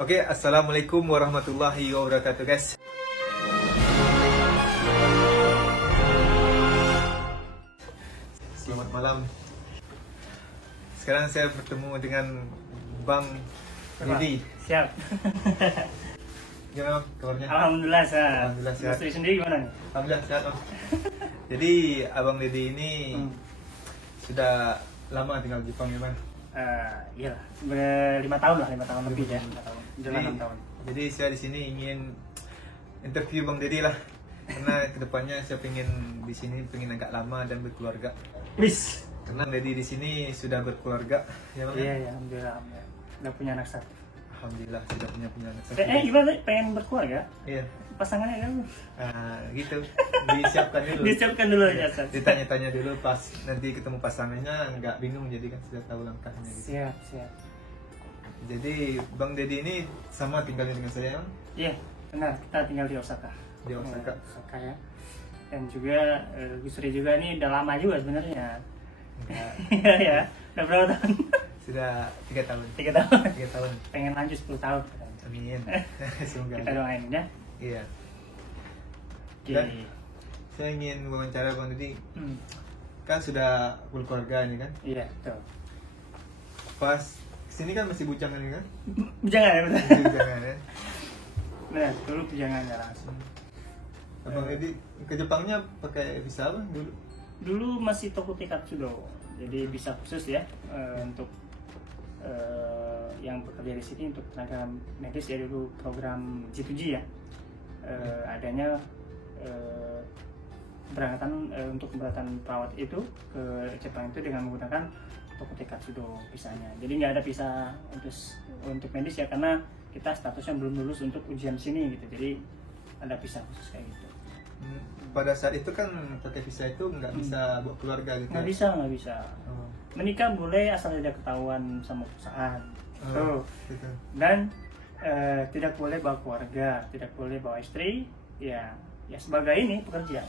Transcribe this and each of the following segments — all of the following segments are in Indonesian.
Oke, assalamualaikum warahmatullahi wabarakatuh, guys. Selamat malam. Sekarang saya bertemu dengan Bang Didi. Siap. Gimana kabarnya? Alhamdulillah sehat. Alhamdulillah sehat. Istri sendiri gimana nih? Alhamdulillah sehat, Bang. Jadi Abang Didi ini sudah lama tinggal di Jepang ya, Bang? Iya lah, 5 tahun lah, 5 tahun lebih ya. 5 tahun. Jalan 6 tahun. Jadi saya di sini ingin interview Bang Didi lah. Karena kedepannya saya pengen di sini pengen agak lama dan berkeluarga. Wis. Karena Didi di sini sudah berkeluarga, ya Bang? Iya, ya, alhamdulillah. Udah punya anak satu. Alhamdulillah sudah punya anak satu. Gimana tadi? Pengen berkeluarga? Iya. Pasangannya kan? Gitu. Disiapkan dulu. Disiapkan dulu ya, Sat. Ditanya-tanya dulu pas nanti ketemu pasangannya nggak bingung jadi kan sudah tahu langkahnya gitu. Siap, siap. Jadi Bang Didi ini sama tinggalnya dengan saya, Bang? Iya, benar. Kita tinggal di Osaka. Di Osaka. Osaka ya. Dan juga Gusri juga ini udah lama juga sebenarnya. Iya ya. Udah berapa tahun? Sudah 3 tahun. 3 tahun. 3 tahun. Pengen lanjut 10 tahun. Amin. Semoga. Kita doain ya. Iya. Oke. Dan saya ingin wawancara Bang Didi. Kan sudah berkeluarga ini kan? Iya, betul. Pas sini kan masih bujangan ini kan? Bujangan ya, betul. Bujangan ya. Benar, dulu bujangan ya langsung. Bang Didi ke Jepangnya pakai visa apa dulu? Dulu masih toko Tekatsudo. Jadi bisa khusus ya untuk yang bekerja di sini untuk tenaga medis ya, dulu program G2G ya. Adanya untuk keberangkatan perawat itu ke Jepang itu dengan menggunakan toko Tekatsudo visanya. Jadi nggak ada visa untuk medis ya, karena kita statusnya belum lulus untuk ujian sini gitu. Jadi ada visa khusus kayak gitu. Pada saat itu kan pakai visa itu nggak bisa buat keluarga gitu. Nggak bisa. Oh. Menikah boleh asal tidak ketahuan sama perusahaan. Gitu. Dan tidak boleh bawa keluarga, tidak boleh bawa istri, ya sebagai ini pekerja.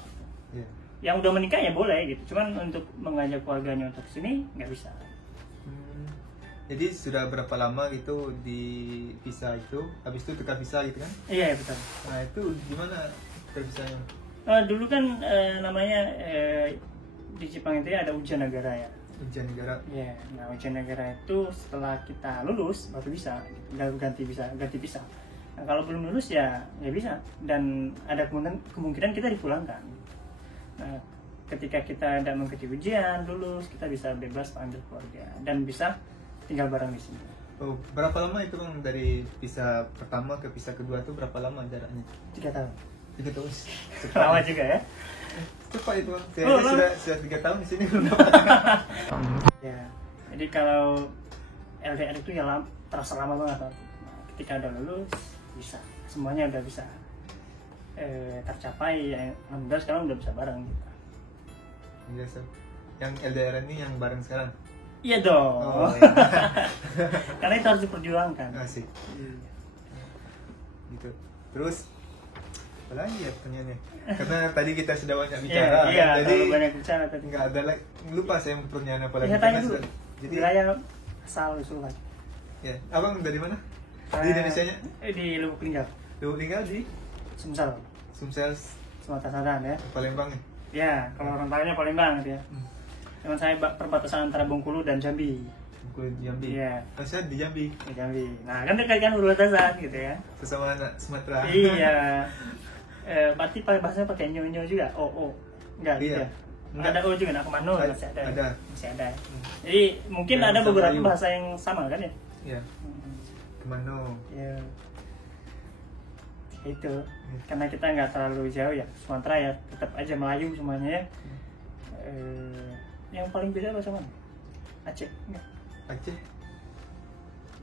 Yeah. Yang udah menikah ya boleh gitu, cuman untuk mengajak keluarganya untuk sini nggak bisa. Jadi sudah berapa lama gitu di visa itu? Habis itu tukar visa gitu kan? Iya betul. Nah itu gimana tukar visanya? Dulu kan namanya di Jepang itu ya ada ujian negara ya. Ujian negara. Iya. Nah ujian negara itu setelah kita lulus baru bisa, ganti visa. Nah, kalau belum lulus ya nggak bisa, dan ada kemungkinan kita dipulangkan. Nah, ketika kita tidak mengikuti ujian lulus, kita bisa bebas panggil keluarga dan bisa tinggal bareng di sini. Oh, berapa lama itu Bang dari visa pertama ke visa kedua itu berapa lama jaraknya? 3 tahun. 3 tahun. Lama juga ya. Cepat itu Bang. Saya sudah 3 tahun di sini belum dapat. Ya. Jadi kalau LDR itu ya terasa lama banget. Nah, ketika udah lulus bisa, semuanya udah bisa tercapai ya. Alhamdulillah sekarang udah bisa bareng gitu. Iya, yang LDR ini yang bareng sekarang. Iya dong. Oh, iya. Karena itu harus diperjuangkan. Asik. Gitu. Terus apa lagi ya pertanyaannya? Karena tadi kita sudah banyak bicara. Iya, jadi banyak bicara tadi. nggak ada lagi. Lupa saya mau pertanyaan apa lagi. Saya tanya dulu. Jadi wilayah asal usul lagi. ya, Abang dari mana? Di Indonesianya? Di Lubuk Linggau. Lu tinggal di Sumsel, Sumsel, Sumatera Selatan ya. Palembang ya? Ya, kalau orang tahunya Palembang gitu ya. Cuman saya perbatasan antara Bengkulu dan Jambi. Bengkulu di Jambi. Iya. Oh, saya di Jambi. Di Jambi. Nah, kan dekat kan perbatasan gitu ya. Sesama anak Sumatera. Iya. Berarti bahasanya pakai nyo juga. Enggak gitu Iya. ya. Ada O juga, nah Kemano masih ada. Ada. Masih ada. Jadi mungkin Yang ada beberapa Melayu. bahasa yang sama kan ya? Iya. Kemana? Ya. Itu. Karena kita nggak terlalu jauh ya. Sumatera ya tetap aja Melayu semuanya ya. Yang paling beda bahasa mana? Aceh. Enggak. Aceh.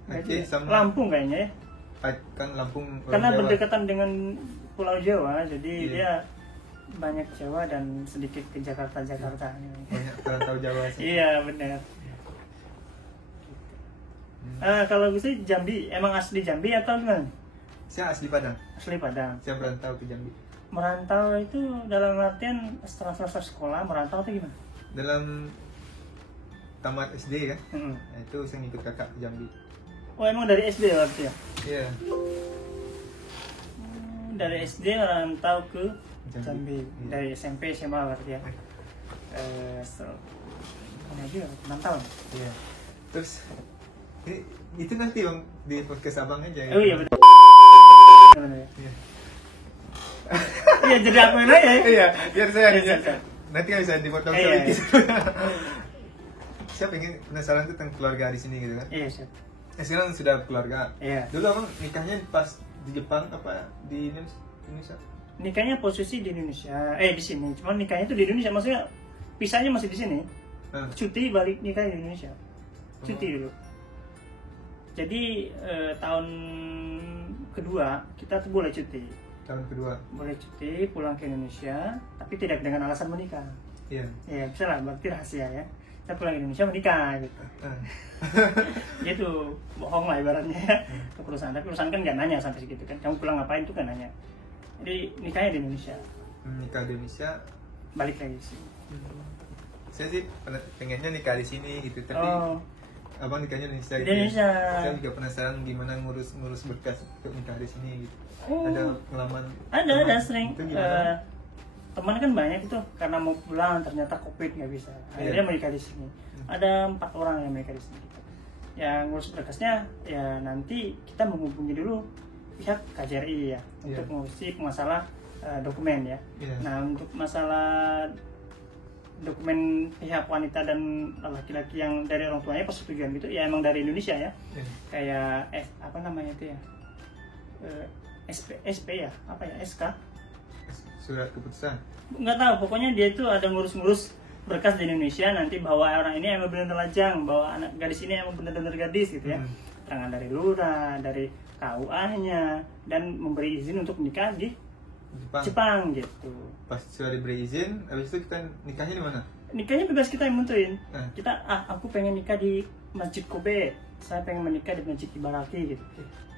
Enggak Aceh juga. sama Lampung kayaknya ya. Kan Lampung. Karena Jawa. berdekatan dengan Pulau Jawa, jadi Iya. dia banyak Jawa dan sedikit ke Jakarta. Banyak perantau Jawa sih. Iya benar. Kalau bisa Jambi, emang asli Jambi atau gimana? Saya asli Padang. Asli Padang. Saya berantau ke Jambi. Merantau itu dalam artian setelah selesai sekolah merantau atau gimana? Dalam tamat SD kan, Mm-mm. nah, itu saya ngikut kakak ke Jambi. Oh emang dari SD berarti ya? Iya. Dari SD merantau ke Jambi. Jambi. Iya. Dari SMP SMA berarti ya. Mana aja 6 tahun. Iya. Terus itu nanti bang di podcast abang aja. Oh iya betul. Iya. Iya jadi aku yang nanya. Iya, biar saya Iya, aja. iya. Nanti kan bisa dipotong Iya, sedikit. iya. Saya pengen penasaran tuh tentang keluarga di sini gitu kan. Iya siap. Sekarang sudah keluarga. Iya. Dulu abang nikahnya pas di Jepang apa di Indonesia? Nikahnya posisi di Indonesia. Di sini. Cuman nikahnya tuh di Indonesia. Maksudnya pisahnya masih di sini. Nah, Cuti balik nikah di Indonesia. Cuti dulu. Jadi tahun kedua kita tuh boleh cuti. tahun kedua. Boleh cuti pulang ke Indonesia, tapi tidak dengan alasan menikah. Iya. Ya bisa lah, berarti rahasia ya. Kita pulang ke Indonesia menikah gitu. Ah. Gitu, bohong lah ibaratnya ya. Ke perusahaan. Tapi perusahaan kan nggak nanya sampai segitu kan. Kamu pulang ngapain tuh kan nanya. Jadi nikahnya di Indonesia. Nikah di Indonesia. Balik lagi sih. Saya sih pengennya nikah di sini gitu, tapi abang nikahnya di Indonesia. Di Gitu Indonesia. Ya. Saya juga penasaran gimana ngurus berkas untuk nikah di sini gitu. Ada pengalaman? Ada sering. Itu gimana? Teman kan banyak itu karena mau pulang ternyata COVID nggak bisa. Akhirnya menikah di sini. Ada 4 orang yang menikah di sini. Gitu. Yang ngurus berkasnya ya nanti kita menghubungi dulu pihak KJRI ya untuk mengurusi masalah dokumen ya. Nah untuk masalah dokumen pihak wanita dan laki-laki yang dari orang tuanya persetujuan gitu ya emang dari Indonesia ya. Kayak apa namanya itu ya? SP ya, apa ya, SK? Surat keputusan? Nggak tahu, pokoknya dia itu ada ngurus-ngurus berkas di Indonesia nanti bahwa orang ini emang benar lajang, bahwa anak gadis ini emang benar-benar gadis gitu ya. Keterangan dari lurah, dari KUA-nya, dan memberi izin untuk nikah di Jepang gitu. Pas sudah diberi izin, habis itu kita nikahnya di mana? Nikahnya bebas kita yang nentuin. Kita, aku pengen nikah di Masjid Kobe, saya pengen menikah di Masjid Ibaraki gitu.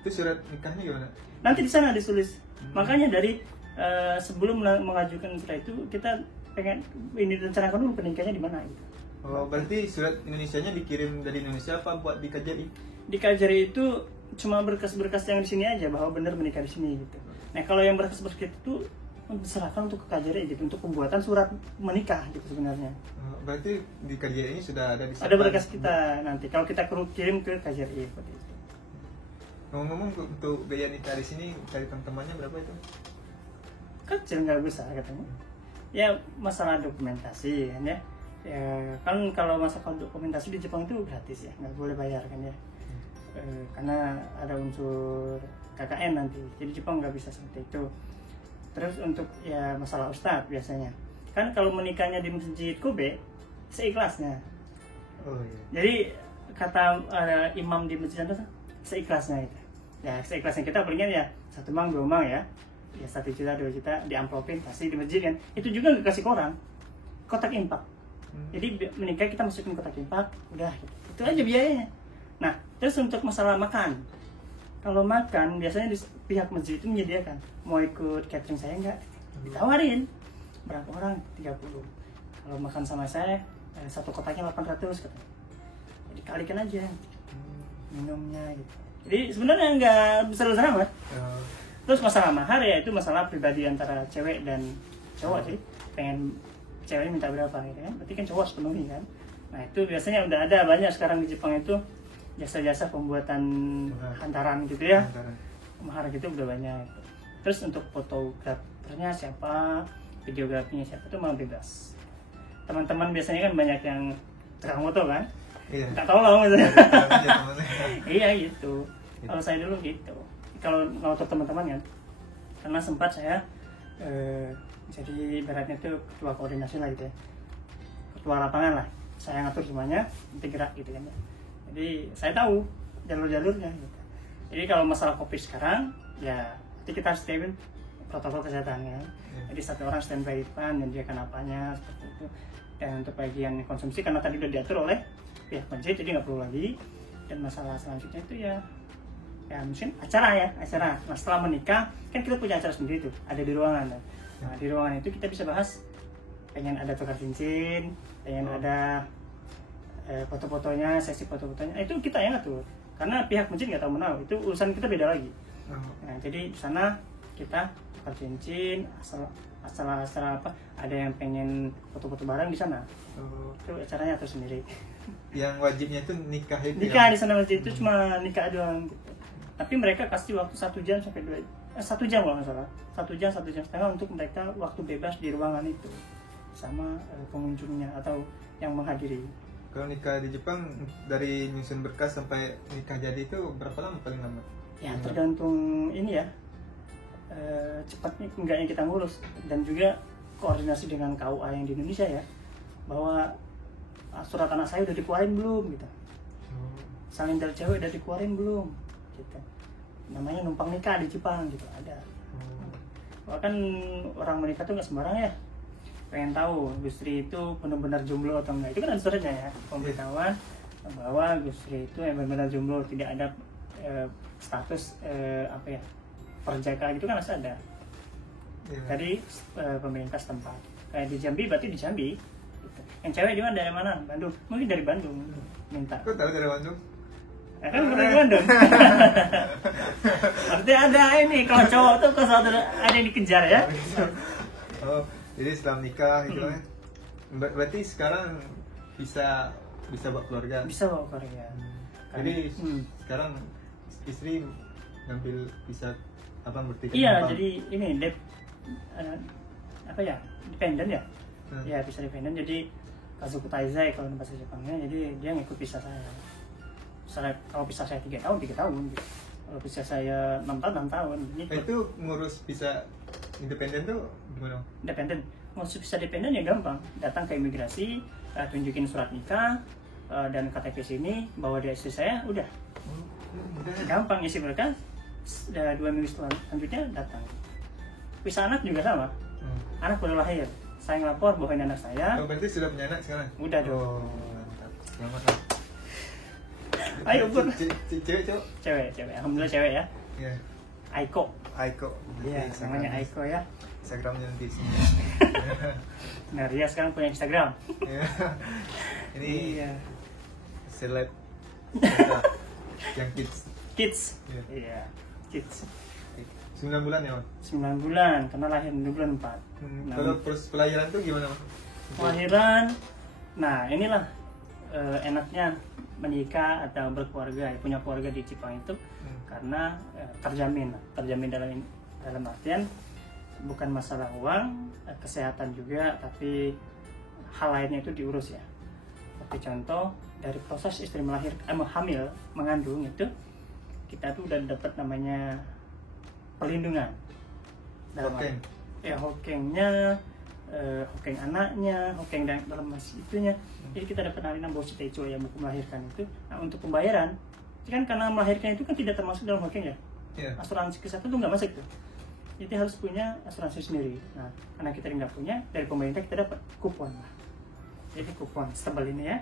Itu surat nikahnya gimana? Nanti di sana ditulis. Makanya dari sebelum mengajukan surat itu kita pengen ini rencanakan dulu pernikahannya di mana gitu. Oh, berarti surat Indonesianya dikirim dari Indonesia apa buat di KJRI? Di KJRI itu cuma berkas-berkas yang di sini aja bahwa benar menikah di sini gitu. Nah, kalau yang berkas-berkas itu diserahkan untuk ke KJRI gitu untuk pembuatan surat menikah gitu sebenarnya. Berarti di KJRI ini sudah ada di ada berkas kita nanti kalau kita kirim ke KJRI seperti itu. Ngomong-ngomong untuk biaya nikah di sini cari teman-temannya berapa itu? Kecil nggak besar katanya. Ya masalah dokumentasi kan ya. Ya kan kalau masalah dokumentasi di Jepang itu gratis ya, nggak boleh bayar kan ya. Karena ada unsur KKN nanti. Jadi Jepang nggak bisa seperti itu. Terus untuk ya masalah ustadz biasanya. Kan kalau menikahnya di Masjid Kobe seikhlasnya. Oh iya. Jadi kata imam di masjid itu seikhlasnya itu. Ya seikhlasnya kita palingnya ya 1 mang 2 mang ya. Ya 1 juta 2 juta diamplopin pasti di masjid kan. Itu juga nggak kasih koran. Kotak infak. Jadi menikah kita masukin kotak infak, udah gitu. Itu aja biayanya. Nah, terus untuk masalah makan. Kalau makan biasanya di pihak masjid itu menyediakan. Mau ikut catering saya enggak? Ditawarin. Berapa orang? 30. Kalau makan sama saya satu kotaknya 800 katanya. Jadi kalikan aja minumnya gitu. Jadi sebenarnya nggak besar-besar amat. Terus masalah mahar ya itu masalah pribadi antara cewek dan cowok sih. Pengen ceweknya minta berapa gitu kan? Berarti kan cowok harus penuhi kan. Nah itu biasanya udah ada banyak sekarang di Jepang itu jasa-jasa pembuatan hantaran gitu ya. Mahar gitu udah banyak. Terus untuk fotografernya siapa, videografinya siapa itu malah bebas. Teman-teman biasanya kan banyak yang tukang foto kan. Iya. Minta tolong gitu. Iya gitu. Kalau saya dulu gitu. Kalau ngatur teman-teman kan, karena sempat saya jadi ibaratnya itu ketua koordinasi lah gitu ya, ketua lapangan lah. Saya ngatur semuanya, nanti gerak gitu kan ya. Jadi saya tahu jalur-jalurnya. Gitu. Jadi kalau masalah kopi sekarang, ya nanti kita harus stay protokol kesehatannya. Jadi 1 orang standby di depan, menyediakan apanya seperti itu. Dan untuk bagian konsumsi karena tadi udah diatur oleh pihak masjid, jadi nggak perlu lagi. Dan masalah selanjutnya itu ya mungkin acara. Nah setelah menikah kan kita punya acara sendiri tuh, ada di ruangan. Nah di ruangan itu kita bisa bahas pengen ada tukar cincin, pengen ada foto-fotonya, sesi foto-fotonya. Itu kita yang ngatur. karena pihak masjid nggak tahu menahu, itu urusan kita beda lagi. Oh. Nah, jadi di sana kita tukar cincin, asal apa, ada yang pengen foto-foto bareng di sana. Oh. Itu acaranya atur sendiri. Yang wajibnya itu nikah itu. Nikah ya? di sana masjid itu cuma nikah doang gitu. Tapi mereka kasih waktu 1 jam sampai 1 jam kalau nggak salah. 1 jam 1,5 jam untuk mereka waktu bebas di ruangan itu sama pengunjungnya atau yang menghadiri. Kalau nikah di Jepang dari nyusun berkas sampai nikah jadi itu berapa lama paling lama? Ya tergantung ini ya, cepatnya enggaknya kita ngurus, dan juga koordinasi dengan KUA yang di Indonesia ya, bahwa surat anak saya udah dikeluarin belum gitu, salin dari cewek udah dikeluarin belum gitu. Namanya numpang nikah di Jepang gitu ada. Bahkan orang menikah tuh nggak sembarang ya, pengen tahu Gusri itu benar-benar jomblo atau enggak, itu kan ada suratnya ya, pemberitahuan bahwa Gusri itu yang benar-benar jomblo, tidak ada status apa ya, perjaka gitu kan harus ada dari pemerintah setempat. Kayak di Jambi berarti di Jambi gitu. Yang cewek di mana, dari mana? Bandung, mungkin dari Bandung minta. Kok tahu dari Bandung? Ya kan dari Bandung. Berarti ada ini, kalau cowok tuh kalau ada yang dikejar ya. Oh, jadi setelah nikah gitu kan. Berarti sekarang bisa bawa keluarga. Bisa bawa keluarga. Jadi sekarang istri ngambil bisa apa bertiga? Iya, jadi ini apa ya, dependen ya. Ya bisa dependen. Jadi Kazuku Taizai kalau bahasa Jepangnya, jadi dia ngikut visa saya. Misalnya kalau visa saya 3 tahun gitu. Kalau visa saya 6 tahun 6 tahun gitu. Itu ngurus visa independen tuh gimana? Independen. Ngurus visa dependen ya gampang. Datang ke imigrasi, tunjukin surat nikah dan KTP sini, bawa dia istri saya, udah. Gampang isi berkas. 2 minggu selanjutnya datang. Visa anak juga sama. Anak baru lahir, saya ngelapor bawain anak saya. Oh, berarti sudah punya anak sekarang? Udah dong. Oh, mantap. Selamat lah. Ayo Bur. Cewek cowok? Cewek. Alhamdulillah cewek ya. Iya. Aiko. Iya, namanya Aiko ya. Instagramnya nanti sini. Nah, Ria sekarang punya Instagram. Iya. Ini Iya. seleb. Yang kids. Iya. Kids. 9 bulan ya, Mas? 9 bulan, karena lahir di bulan 4. Kalau proses pelahiran tuh gimana, Mas? Pelahiran, nah inilah enaknya menikah atau berkeluarga, punya keluarga di Jepang itu karena terjamin dalam artian bukan masalah uang, kesehatan juga, tapi hal lainnya itu diurus ya. Seperti contoh dari proses istri hamil, mengandung itu kita tuh udah dapat namanya perlindungan. Hokeng. Ya hokengnya, hokeng anaknya, hokeng dalam masih itunya. Jadi kita dapat narinan bosi techo yang buku melahirkan itu. Nah untuk pembayaran, kan karena melahirkan itu kan tidak termasuk dalam hokeng ya. Yeah. Asuransi kesehatan itu nggak masuk tuh. Jadi harus punya asuransi sendiri. Nah karena kita nggak punya, dari pemerintah kita dapat kupon lah. Jadi kupon setebal ini ya.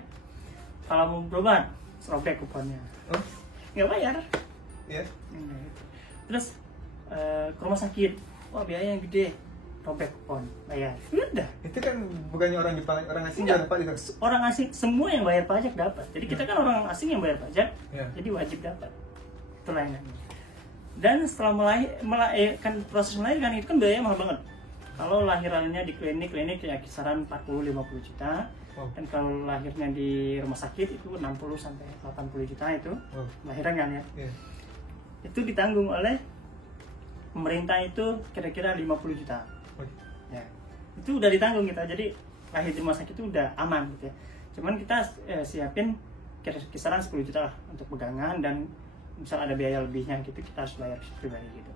Kalau mau berobat, robek kuponnya. Oh? Nggak bayar. Iya. Terus ke rumah sakit, wah biaya yang gede, robek kupon, bayar. Udah. Itu kan bukannya orang Jepang, orang asing nggak dapat itu? Orang asing, semua yang bayar pajak dapat. Jadi kita kan orang asing yang bayar pajak, jadi wajib dapat. Itu layanannya. Dan setelah melahirkan, proses melahirkan itu kan biayanya mahal banget. Kalau lahirannya di klinik ya kisaran 40-50 juta. Dan kalau lahirnya di rumah sakit itu 60 sampai 80 juta itu. Lahiran kan ya. Itu ditanggung oleh pemerintah itu kira-kira 50 juta. Ya. Itu udah ditanggung kita. Jadi lahir di rumah sakit itu udah aman gitu ya. Cuman kita siapin kisaran 10 juta lah untuk pegangan, dan misal ada biaya lebihnya gitu kita harus bayar pribadi gitu.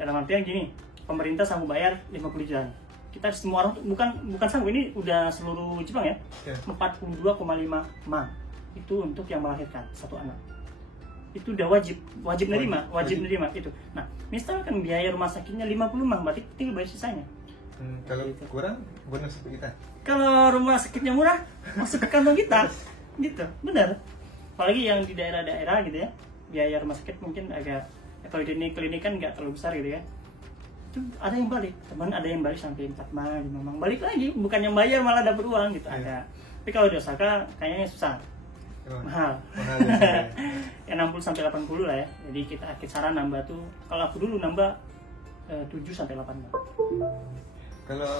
Dalam artian gini, pemerintah sanggup bayar 50 juta. Kita semua orang bukan sanggup, ini udah seluruh Jepang ya. 42,5 ma itu untuk yang melahirkan satu anak. Itu udah wajib nerima itu. Nah, misalkan biaya rumah sakitnya 50 mah, berarti tinggal bayar sisanya. Kalau kurang bonus kita. Kalau rumah sakitnya murah, masuk ke kantong kita. Gitu, benar. Apalagi yang di daerah-daerah gitu ya, biaya rumah sakit mungkin agak, kalau di klinik kan nggak terlalu besar gitu ya. Itu ada yang balik, teman ada yang balik sampai 4 mah, 5 mah, balik lagi, bukan yang bayar malah dapat uang gitu, ada. Tapi kalau di Osaka kayaknya susah. mahal. Mahal biasanya. Ya 60 sampai 80 lah ya. Jadi kita kisaran nambah tuh, kalau aku dulu nambah 7 sampai 8. Kalau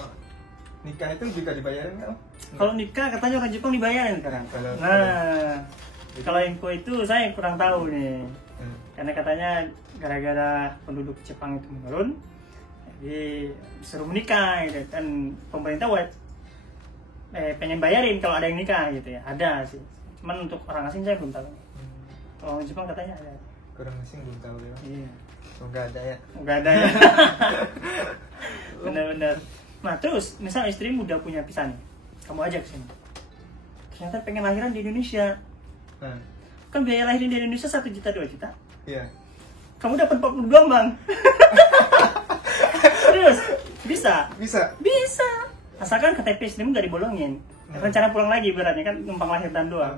nikah itu juga dibayarin nggak? Om? Kalau nikah katanya orang Jepang dibayarin sekarang. Kalau- Nah, kalau info itu saya kurang tahu nih. Hmm. Karena katanya gara-gara penduduk Jepang itu menurun, jadi disuruh menikah gitu. Dan pemerintah pengen bayarin kalau ada yang nikah gitu ya. Ada sih. Cuman untuk orang asing saya belum tahu. Kalau orang Jepang katanya ada. Kurang asing belum tahu ya. Iya. Oh, nggak ada ya. Enggak ada ya. Benar-benar. Nah terus, misal istrimu udah punya pisah nih, kamu ajak sini. Ternyata pengen lahiran di Indonesia. Nah, Kan biaya lahirin di Indonesia 1 juta 2 juta. iya. Kamu dapat 40 doang bang. Terus bisa? Bisa. Bisa. Asalkan KTP istrimu nggak dibolongin. Rencana pulang lagi beratnya kan numpang lahiran doang.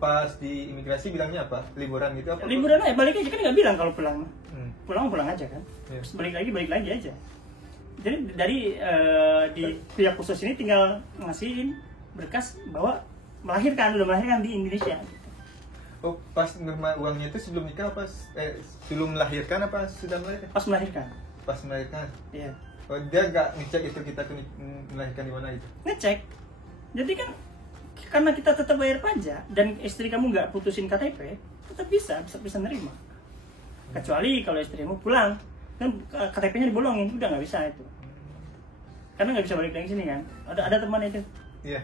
Pas di imigrasi bilangnya apa? Liburan gitu apa? Liburan aja, balik aja kan nggak bilang kalau pulang. Hmm. Pulang aja kan. Iya. Terus balik lagi aja. Jadi dari di pihak khusus ini tinggal ngasihin berkas bahwa udah melahirkan di Indonesia. Oh, pas nerima uangnya itu sebelum nikah apa? Sebelum melahirkan apa sudah melahirkan? Pas melahirkan. Pas melahirkan. Iya. Oh, dia nggak ngecek itu kita melahirkan di mana itu? Ngecek. Jadi kan karena kita tetap bayar pajak dan istri kamu nggak putusin KTP, tetap bisa nerima. Kecuali kalau istrimu pulang, kan KTP-nya dibolongin, udah nggak bisa itu. Karena nggak bisa balik lagi sini kan. Ada teman itu Iya.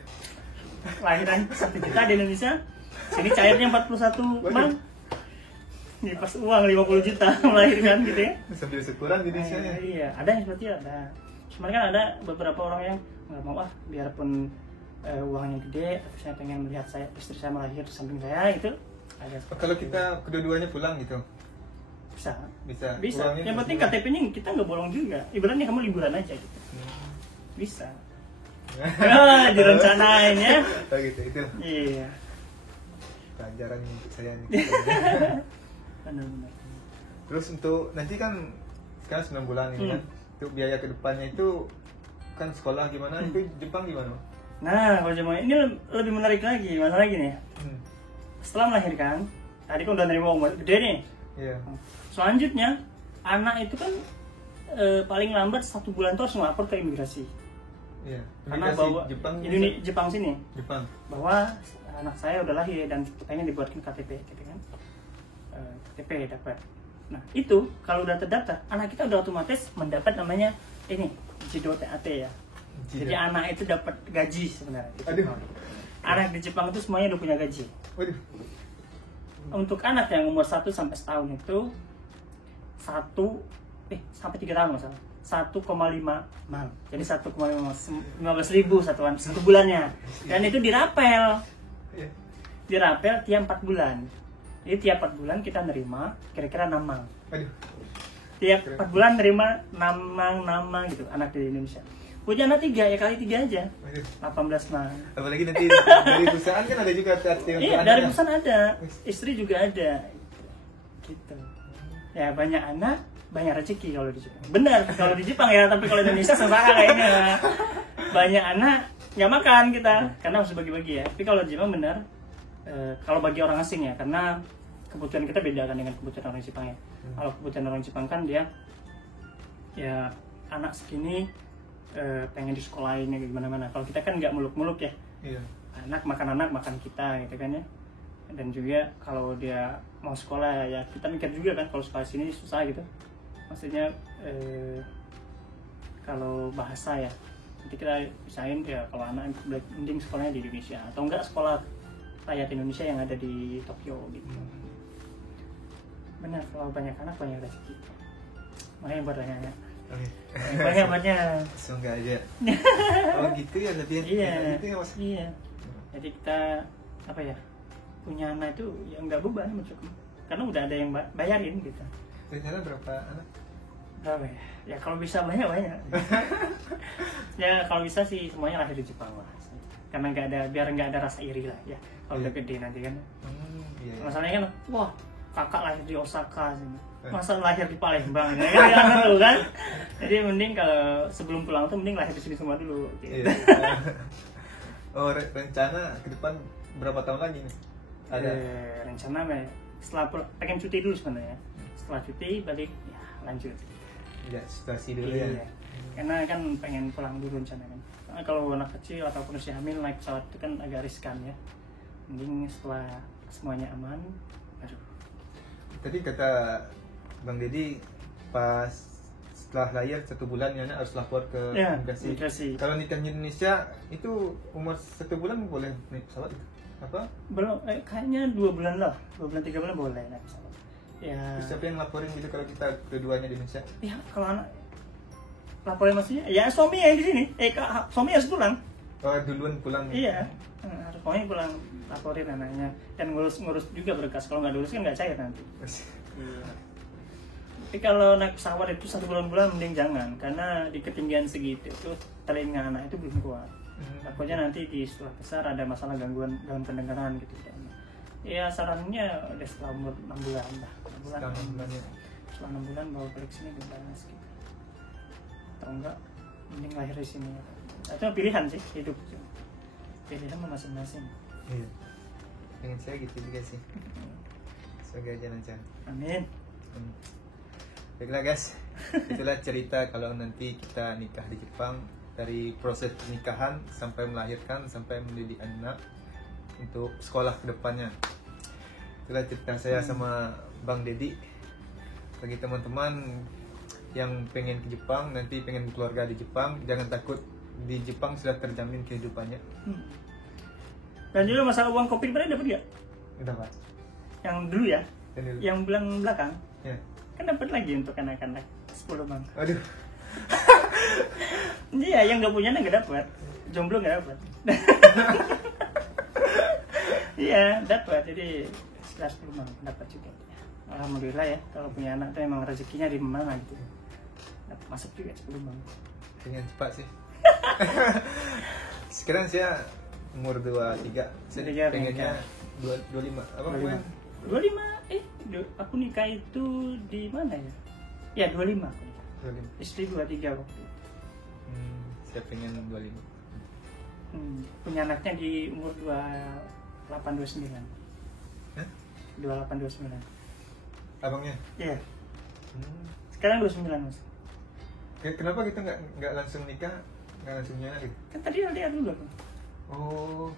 lahiran 1 juta di Indonesia, sini cairnya 41 man. Ini pas uang 50 juta melahirkan gitu ya. Sambil syukuran di Indonesia ya. Iya, ada yang seperti itu ada. Cuman kan ada beberapa orang yang nggak mau biarpun uangnya gede, tapi saya pengen melihat istri saya melahir di samping saya itu ada. Oh, kalau kita kedua-duanya pulang gitu, Bisa. bisa. Uangnya Yang penting pulang. KTP-nya kita nggak bolong juga. Ibaratnya kamu liburan aja gitu. Hmm. Bisa. Direncanain ya. Oh gitu, itu Iya. pelajaran untuk saya nih. Benar-benar. Terus untuk nanti kan sekarang 9 bulan ini kan, untuk biaya kedepannya itu kan sekolah gimana, itu Jepang gimana? Nah, kalau Jepang ini lebih menarik lagi, masalah gini ya. Setelah melahirkan, tadi kan udah nerima uang gede nih. Iya. Selanjutnya, anak itu kan paling lambat 1 bulan tuh harus ngelapor ke imigrasi. Iya. Karena Imigrasi bawa Jepang sini Jepang. bahwa anak saya udah lahir dan pengen dibuatkan KTP gitu kan. KTP dapat. Nah, itu kalau udah terdaftar, anak kita udah otomatis mendapat namanya ini Jido TAT ya. Jadi anak itu dapat gaji sebenarnya. Aduh. Anak di Jepang itu semuanya udah punya gaji. Waduh. Untuk anak yang umur 1 sampai setahun itu sampai 3 tahun masalah 1,5 mal. Jadi 1,15 ribu satu bulannya. Dan itu dirapel. Iya. Dirapel tiap 4 bulan. Jadi tiap 4 bulan kita nerima kira-kira 6 mal. Aduh. Tiap 4 bulan nerima 6 gitu anak di Indonesia. Punya anak 3 ya kali 3 aja. Waduh. 18 mal. Apalagi nanti dari perusahaan kan ada juga TAT untuk Iya, anak dari ya? perusahaan ada. Istri juga ada. Gitu. Ya banyak anak, banyak rezeki kalau di Jepang. Benar kalau di Jepang ya, tapi kalau di Indonesia sengsara kayaknya. Banyak anak nggak makan kita karena harus bagi-bagi ya. Tapi kalau di Jepang benar, kalau bagi orang asing ya, karena kebutuhan kita beda kan dengan kebutuhan orang Jepang ya. Kalau kebutuhan orang Jepang kan dia ya anak segini pengen di sekolahin ya gimana-mana. Kalau kita kan nggak muluk-muluk ya. Iya. Anak makan kita gitu kan ya. Dan juga kalau dia mau sekolah ya kita mikir juga kan kalau sekolah sini susah gitu. Maksudnya kalau bahasa ya nanti kita pisahin ya, kalau anak mending sekolahnya di Indonesia atau enggak sekolah rakyat Indonesia yang ada di Tokyo gitu. Benar, kalau banyak anak banyak rezeki. Makanya bertanya Oke. banyak. Semoga aja. Oh gitu ya lebih Iya. gitu ya Mas. Iya. Jadi kita apa ya? Punya anak itu ya nggak beban menurutku. Karena udah ada yang bayarin gitu. Rencana berapa anak? Berapa ya? Ya kalau bisa banyak. Ya kalau bisa sih semuanya lahir di Jepang lah. Karena biar nggak ada rasa iri lah ya. Kalau udah gede nanti kan. Iya. Masalahnya kan, wah kakak lahir di Osaka sini. Masa lahir di Palembang ya kan jangan tuh kan. Jadi mending kalau sebelum pulang tuh mending lahir di sini semua dulu. Gitu. Iya. Oh rencana ke depan berapa tahun lagi nih? Ada rencana setelah pengen cuti dulu sebenarnya. Setelah cuti balik ya lanjut. ya situasi dulu Iya. ya. Karena kan pengen pulang dulu rencananya. Karena kalau anak kecil ataupun usia hamil naik pesawat itu kan agak riskan ya. Mending setelah semuanya aman, baru. Tadi kata Bang Deddy pas setelah lahir 1 bulan ya harus lapor ke Ya, imigrasi. imigrasi. Kalau nikah di Indonesia itu umur 1 bulan boleh naik pesawat itu? Apa? Belum, kayaknya 2 bulan lah, 2 bulan 3 bulan boleh naik pesawat. Ya, Terus siapa yang laporin gitu kalau kita keduanya di Indonesia? ya kalau anak laporin maksudnya, ya suami yang di sini, suami harus pulang. Oh duluan pulang. Iya, harus suami pulang laporin anaknya dan ngurus juga berkas. Kalau nggak diurus kan nggak cair nanti. Iya. Tapi kalau naik pesawat itu 1 bulan mending jangan, karena di ketinggian segitu itu telinga anak itu belum kuat. Takutnya nanti di setelah besar ada masalah gangguan dalam pendengaran gitu. Ya sarannya udah setelah umur 6 bulan lah. 6 bulan. Setelah 6 bulan ya. Setelah 6 bulan bawa balik sini dibalas gitu. Atau enggak mending lahir di sini. Itu pilihan sih hidup. Pilihan masing-masing. Iya. Pengen saya gitu juga sih. Semoga aja lancar. Amin. Baiklah guys, itulah cerita kalau nanti kita nikah di Jepang, dari proses pernikahan sampai melahirkan sampai mendidik anak untuk sekolah kedepannya. Itulah cerita saya sama Bang Deddy. Bagi teman-teman yang pengen ke Jepang, nanti pengen keluarga di Jepang, jangan takut, di Jepang sudah terjamin kehidupannya. Dan juga masalah uang kopi pada dapat nggak? Dapat. Yang dulu ya? Dan dulu. Yang bulan belakang? Ya. Kan dapat lagi untuk anak-anak 10 bang. Aduh. Iya, yang nggak punya nggak dapat, jomblo nggak dapat. Iya, dapat. Jadi sekitar 10 bang dapat juga. Alhamdulillah ya, kalau punya anak tuh emang rezekinya di mana gitu. Dapat masuk juga 10 bang. Pengen cepat sih. Sekarang saya umur 23. Saya 23 pengennya nikah. 25. Apa 25. bulan? 25. Aku nikah itu di mana ya? Ya 25 aku nikah. 25. Istri 23 waktu itu. Saya pengen 25. Punya anaknya di umur 28-29. Hah? 28-29. Abangnya? Iya. Sekarang 29 mas. Kenapa kita nggak langsung nikah, nggak langsung punya anak gitu? Kan tadi LDR dulu kan. Oh.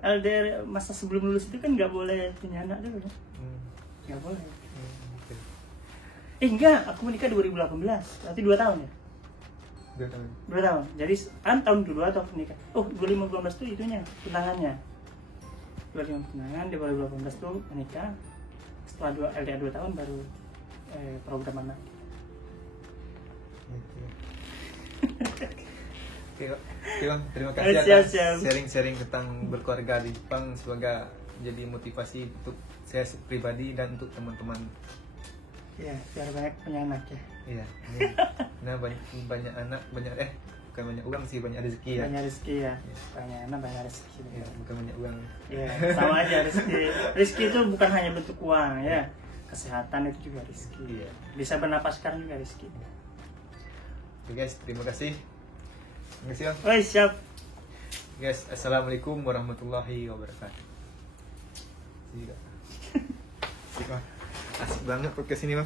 LDR masa sebelum lulus itu kan nggak boleh punya anak dulu kan? Nggak boleh. Okay. Enggak, aku menikah 2018. Berarti 2 tahun ya? 2 tahun. 2 tahun. Jadi kan tahun kedua atau aku nikah. Oh, 2018 itu itunya, tunangannya. 2018 tunangan, di 2018 tuh menikah. Setelah LDR 2 tahun baru program anak. Gitu. Oke Bang, terima kasih atas sharing-sharing tentang berkeluarga di Jepang. Semoga jadi motivasi untuk saya pribadi dan untuk teman-teman. Iya, biar banyak punya anak ya. Iya. Nah banyak anak, bukan banyak uang sih, banyak rezeki ya. Banyak rezeki ya. Banyak anak banyak rezeki. Iya, bukan banyak uang. Iya, sama aja rezeki. Rezeki itu bukan hanya bentuk uang ya. Kesehatan itu juga rezeki. Iya. Bisa bernapas sekarang juga rezeki. Oke guys, terima kasih. Terima kasih Bang. Oh siap. Guys, assalamualaikum warahmatullahi wabarakatuh. Asik banget podcast ini Bang.